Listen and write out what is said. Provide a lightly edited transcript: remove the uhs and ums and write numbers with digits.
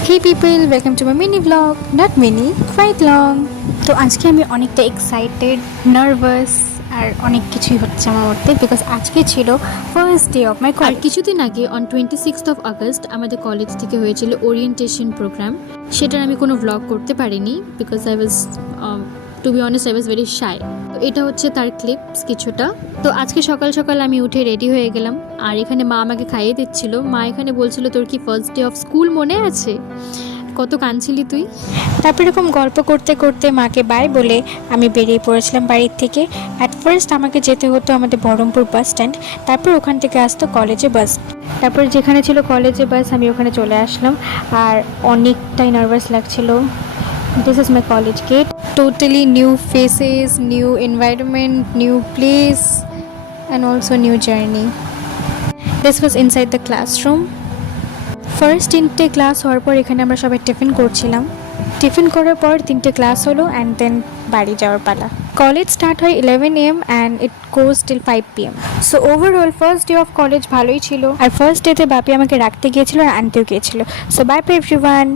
Hey people, welcome to my mini vlog. Not mini, quite long. তো আজকে আমি অনেকটা এক্সাইটেড, নার্ভাস আর অনেক কিছুই হচ্ছে আমার মধ্যে বিকজ আজকে ছিল ফার্স্ট ডে অফ মাই আর কলেজ। কিছুদিন আগে অন 26th অফ আগস্ট আমাদের কলেজ থেকে হয়েছিল ওরিয়েন্টেশন প্রোগ্রাম। সেটার আমি কোনো ভ্লগ করতে পারিনি because I was to be honest I was very shy. তো এটা হচ্ছে তার ক্লিপস কিছুটা। তো আজকে সকাল সকাল আমি উঠে রেডি হয়ে গেলাম, আর এখানে মা আমাকে খাইয়ে দিচ্ছিল। মা এখানে বলছিল তোর কি ফার্স্ট ডে অফ স্কুল মনে আছে, কত কাঁদছিলি তুই। তারপর এরকম গল্প করতে করতে মাকে বাই বলে আমি বেরিয়ে পড়েছিলাম বাড়ির থেকে। অ্যাট ফার্স্ট আমাকে যেতে হতো আমাদের বহরমপুর বাস স্ট্যান্ড, তারপর ওখান থেকে আসতো কলেজে বাস। তারপর যেখানে ছিল কলেজে বাস আমি ওখানে চলে আসলাম, আর অনেকটাই নার্ভাস লাগছিল। This is my college gate, totally new faces, new environment, new place and also new journey. This was inside the classroom. First 3টে ক্লাস হওয়ার পর এখানে আমরা সবাই টিফিন করছিলাম। টিফিন করার পর 3টে ক্লাস হলো অ্যান্ড দেন বাড়ি যাওয়ার পালা। কলেজ স্টার্ট হয় 11 AM and it goes till 5 PM। So overall first day of college ভালোই ছিল। আর ফার্স্ট ডেতে বাপি আমাকে রাখতে গিয়েছিল আর আনতেও গিয়েছিল। So by everyone.